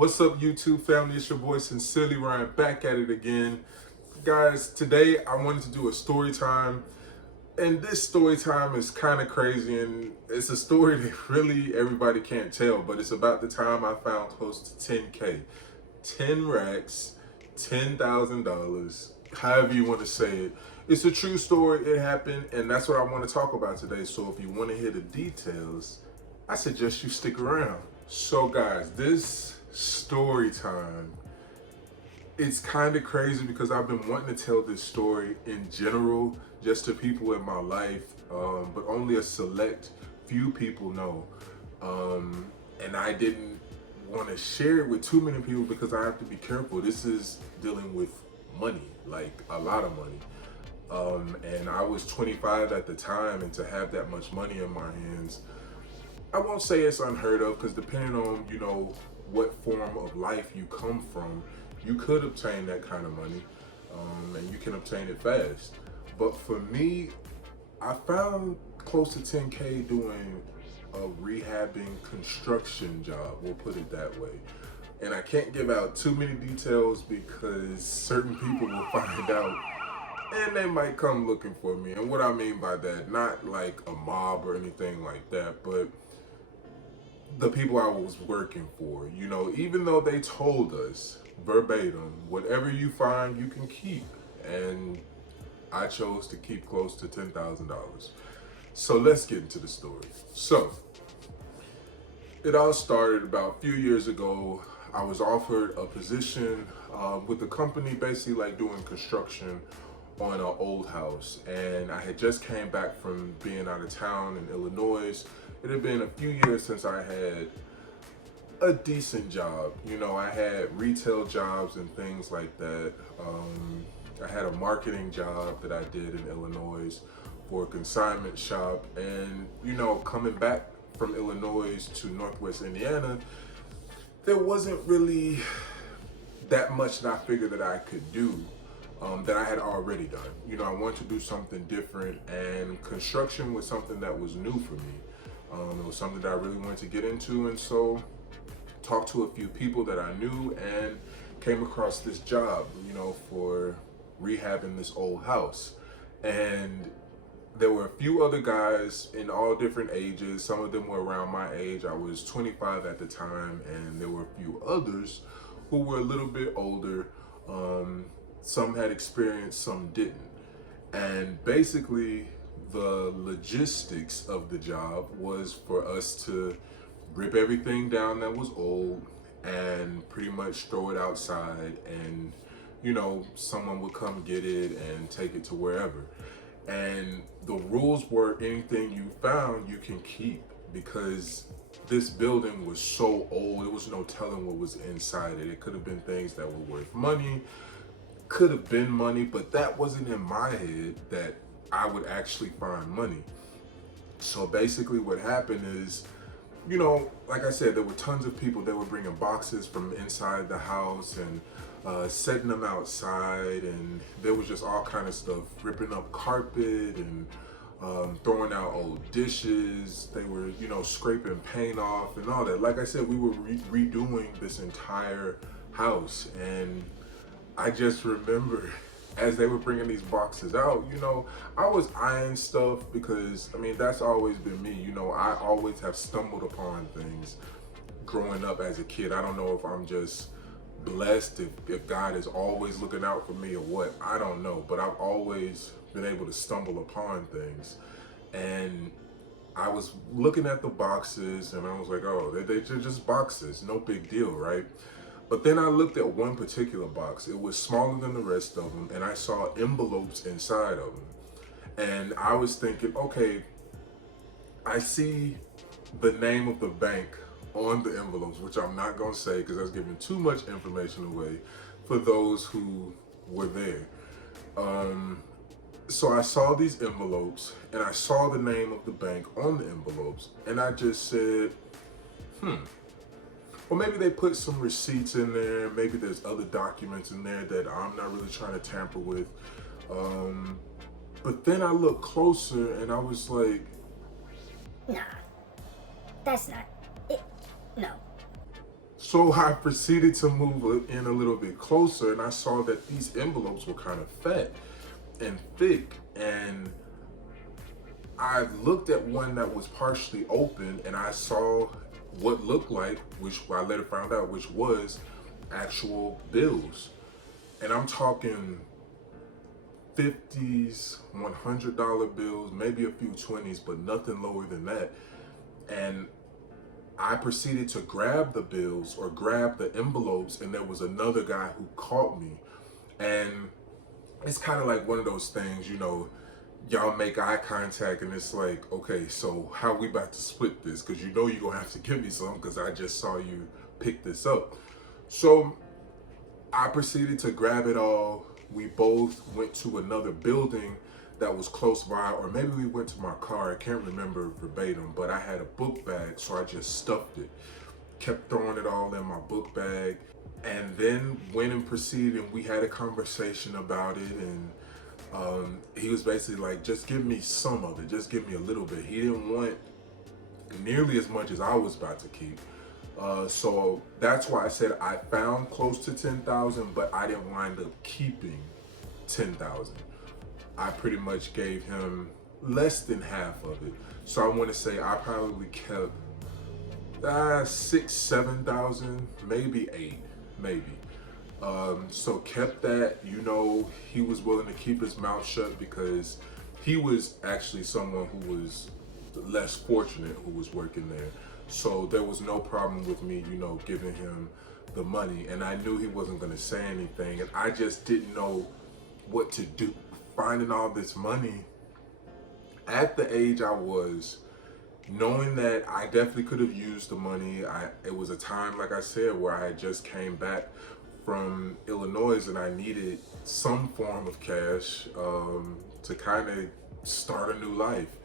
What's up, YouTube family? It's your boy Sincerely Ryan, back at it again. Guys, today I wanted to do a story time, and this story time is kind of crazy, and it's a story that really everybody can't tell, but it's about the time I found close to 10K. 10 racks, $10,000, however you want to say it. It's a true story, it happened, and that's what I want to talk about today. So if you want to hear the details, I suggest you stick around. So guys, this story time, it's kind of crazy because I've been wanting to tell this story in general, just to people in my life, but only a select few people know. And I didn't want to share it with too many people because I have to be careful. This is dealing with money, like a lot of money. And I was 25 at the time, and to have that much money in my hands, I won't say it's unheard of, because depending on, what form of life you come from, you could obtain that kind of money, and you can obtain it fast. But for me, I found close to 10K doing a rehabbing construction job, we'll put it that way. And I can't give out too many details because certain people will find out and they might come looking for me. And what I mean by that, not like a mob or anything like that, but the people I was working for, even though they told us verbatim, whatever you find, you can keep. And I chose to keep close to $10,000. So let's get into the story. So it all started about a few years ago. I was offered a position with the company, basically like doing construction on an old house, and I had just came back from being out of town in Illinois. It had been a few years since I had a decent job. I had retail jobs and things like that. I had a marketing job that I did in Illinois for a consignment shop, and coming back from Illinois to Northwest Indiana, there wasn't really that much that I figured that I could do that I had already done. I wanted to do something different, and construction was something that was new for me. It was something that I really wanted to get into, and so talked to a few people that I knew and came across this job, for rehabbing this old house. And there were a few other guys in all different ages. Some of them were around my age. I was 25 at the time, and there were a few others who were a little bit older. Some had experience, some didn't. And basically, the logistics of the job was for us to rip everything down that was old and pretty much throw it outside, and someone would come get it and take it to wherever. And the rules were anything you found you can keep, because this building was so old, there was no telling what was inside it. It could have been things that were worth money, could have been money, but that wasn't in my head that I would actually find money. So basically what happened is, like I said, there were tons of people that were bringing boxes from inside the house and setting them outside, and there was just all kind of stuff, ripping up carpet and throwing out old dishes. They were, scraping paint off and all that. Like I said, we were redoing this entire house, and I just remember as they were bringing these boxes out, I was eyeing stuff because, that's always been me. I always have stumbled upon things growing up as a kid. I don't know if I'm just blessed, if God is always looking out for me or what, I don't know. But I've always been able to stumble upon things. And I was looking at the boxes and I was like, oh, they're just boxes, no big deal, right? But then I looked at one particular box. It was smaller than the rest of them, and I saw envelopes inside of them. And I was thinking, okay, I see the name of the bank on the envelopes, which I'm not gonna say because that's giving too much information away for those who were there. So I saw these envelopes, and I saw the name of the bank on the envelopes, and I just said, well, maybe they put some receipts in there. Maybe there's other documents in there that I'm not really trying to tamper with. But then I looked closer and I was like, nah, that's not it. No. So I proceeded to move in a little bit closer, and I saw that these envelopes were kind of fat and thick. And I looked at one that was partially open, and I saw what looked like, which I later found out, which was actual bills. And I'm talking 50s, $100 bills, maybe a few 20s, but nothing lower than that. And I proceeded to grab the bills or grab the envelopes, and there was another guy who caught me. And it's kind of like one of those things, you know, y'all make eye contact and it's like, okay, so how we about to split this? Because you know you're going to have to give me some because I just saw you pick this up. So I proceeded to grab it all. We both went to another building that was close by, or maybe we went to my car. I can't remember verbatim, but I had a book bag, so I just stuffed it. Kept throwing it all in my book bag, and then went and proceeded, and we had a conversation about it, and he was basically like, just give me some of it, just give me a little bit. He didn't want nearly as much as I was about to keep. So that's why I said I found close to 10,000, but I didn't wind up keeping 10,000. I pretty much gave him less than half of it. So I want to say I probably kept 6,000, 7,000, maybe 8, maybe. So kept that, you know, he was willing to keep his mouth shut because he was actually someone who was less fortunate who was working there. So there was no problem with me, you know, giving him the money. And I knew he wasn't going to say anything. And I just didn't know what to do. Finding all this money at the age I was, knowing that I definitely could have used the money. It was a time, like I said, where I had just came back from Illinois and I needed some form of cash to kind of start a new life.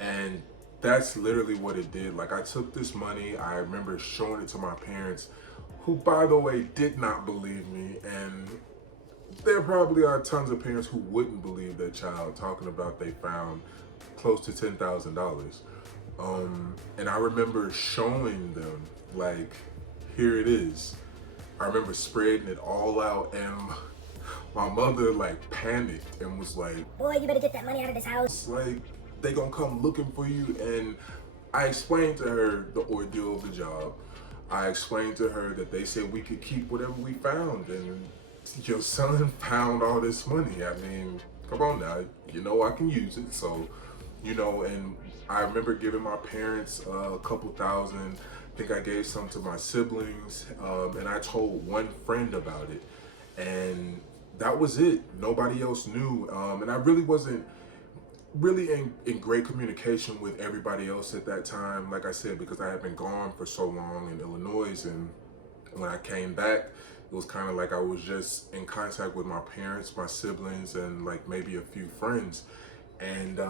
And that's literally what it did. Like, I took this money, I remember showing it to my parents, who, by the way, did not believe me. And there probably are tons of parents who wouldn't believe their child talking about they found close to $10,000. And I remember showing them, like, here it is. I remember spreading it all out, and my mother like panicked and was like, boy, you better get that money out of this house. Like, they gonna come looking for you. And I explained to her the ordeal of the job. I explained to her that they said we could keep whatever we found, and your son found all this money. I mean, come on now, you know I can use it. So, you know, and I remember giving my parents a couple thousand. I think I gave some to my siblings, and I told one friend about it, and that was it. Nobody else knew, and I really wasn't really in great communication with everybody else at that time, like I said, because I had been gone for so long in Illinois. And when I came back, it was kind of like I was just in contact with my parents, my siblings, and like maybe a few friends. And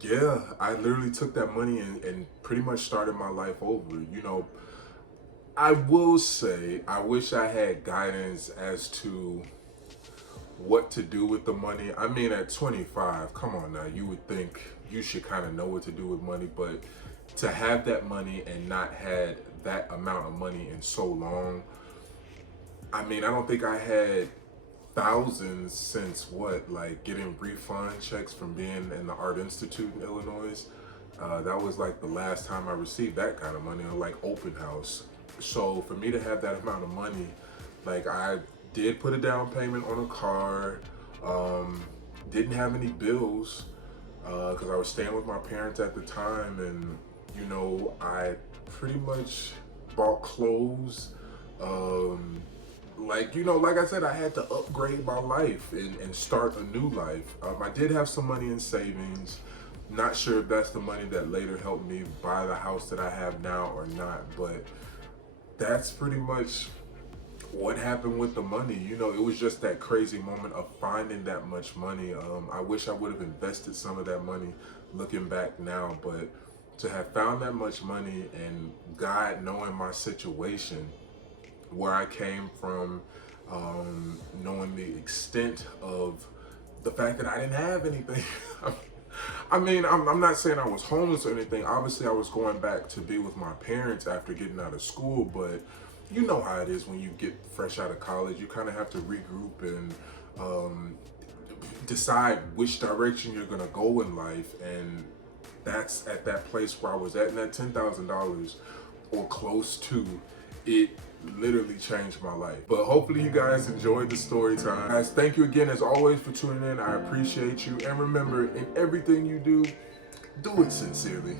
yeah, I literally took that money and pretty much started my life over. You know, I will say I wish I had guidance as to what to do with the money. I mean, at 25, come on now, you would think you should kind of know what to do with money, but to have that money and not had that amount of money in so long, I mean, I don't think I had thousands since what, like getting refund checks from being in the Art Institute in Illinois. That was like the last time I received that kind of money, or like open house. So for me to have that amount of money, like I did put a down payment on a car, didn't have any bills because I was staying with my parents at the time. And you know, I pretty much bought clothes, like, you know, like I said, I had to upgrade my life and start a new life. I did have some money in savings. Not sure if that's the money that later helped me buy the house that I have now or not, but that's pretty much what happened with the money. You know, it was just that crazy moment of finding that much money. I wish I would have invested some of that money looking back now, but to have found that much money and God knowing my situation, where I came from, knowing the extent of the fact that I didn't have anything. I mean, I'm not saying I was homeless or anything. Obviously, I was going back to be with my parents after getting out of school, but you know how it is when you get fresh out of college. You kind of have to regroup and decide which direction you're gonna go in life, and that's at that place where I was at, and that $10,000 or close to it literally changed my life. But hopefully you guys enjoyed the story time. Guys, thank you again as always for tuning in. I appreciate you, and remember, in everything you do it sincerely.